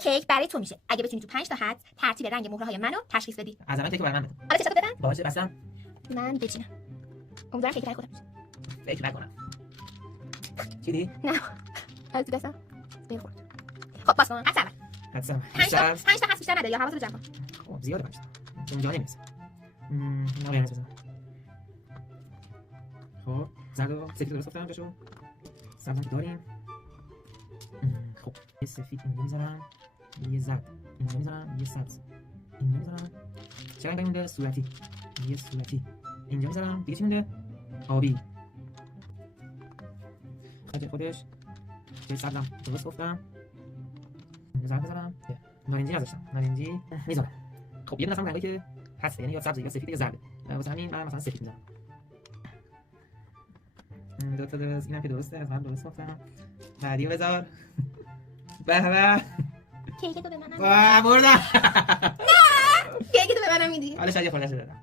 کیک برای تو میشه اگه بتونی تو 5 تا حد ترتیب رنگ مهره‌های منو تشخیص بدی. از الان کیک برای من بده. حالا چشاتو بدم؟ باشه بستم. من بچینم. امیدوارم کیک برای خودم باشه. فکر نکنم. چیدی؟ نه. از تو دستم. بخور. خب باز کن. حتما. حتما. 5 تا هست بیشتر نده یا حواست رو جمع کن. خب زیاده 5 تا. اونجا نمیرسه. اینا قرمز بزنم. خب زرد و سفید درست گفتم جاشو. سبزم که داریم. خب یه سفید اینجا میذارم، یه زرد اینجا میذارم، یه سبز اینجا میذارم. چه رنگی مونده؟ صورتی. یه صورتی اینجا میذارم. دیگه چی مونده؟ آبی. خاطر خودش. چه سبزم درست گفتم. اینجا زرد میذارم. نارنجی نذاشتم. نارنجی میذارم. خب یه دونه رنگی که هست، یعنی یا سبز یا سفید یا زرد. واسه همین من مثلا سفید میذارم. دو تا درست، اینم که درسته، از من درست گفتم. بعدی بذار. به به. کیک تو به منم. بردم. نه. کیک تو به منم میدی. حالا شاید یه خورده دادم.